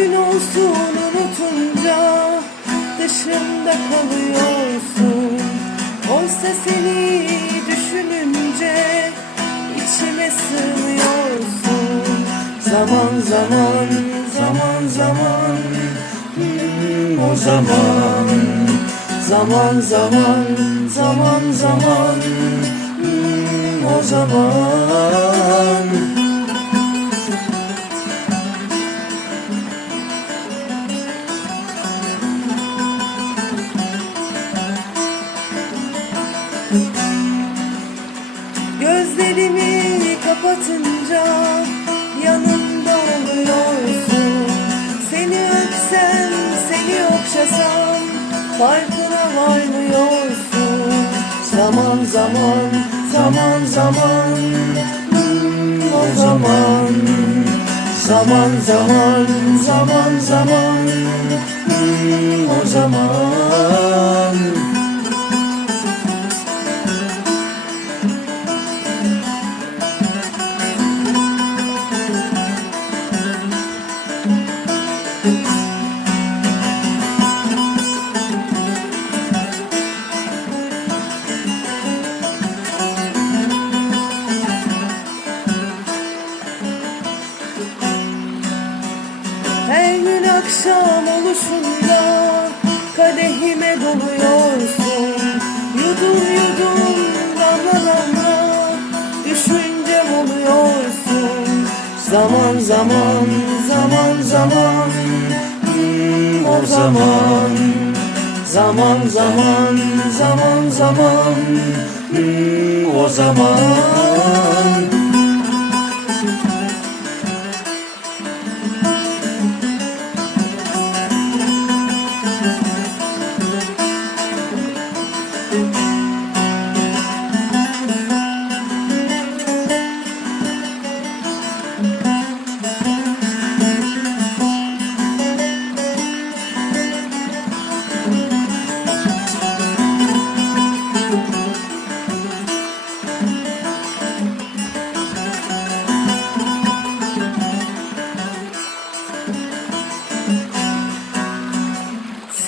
gün olsun unutunca dışında kalıyorsun. Oysa seni düşününce içime sığmıyorsun Zaman zaman zaman zaman hmm, o zaman. Zaman zaman zaman zaman hmm, o zaman Gözlerimi kapatınca yanımda oluyorsun. Seni öpsem, seni okşasam farkına varmıyorsun. Zaman zaman, zaman zaman hmm, o zaman. Zaman zaman, zaman zaman hmm, o zaman Her gün akşam oluşunda kadehime doluyorsun Yudum yudum damla damla düşüncem oluyorsun. Zaman zaman zaman zaman hmm, o zaman. Zaman zaman zaman zaman hmm, o zaman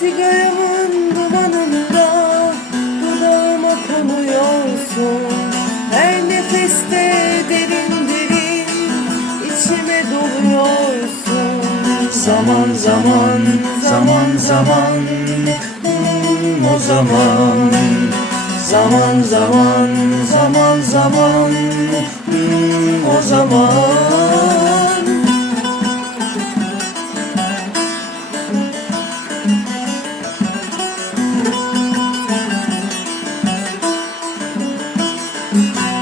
Sigaramın dumanında dudağıma konuyorsun Her nefeste derin derin içime doluyorsun. Zaman zaman zaman zaman hmm, o zaman. Zaman zaman zaman zaman hmm, o zaman Bye.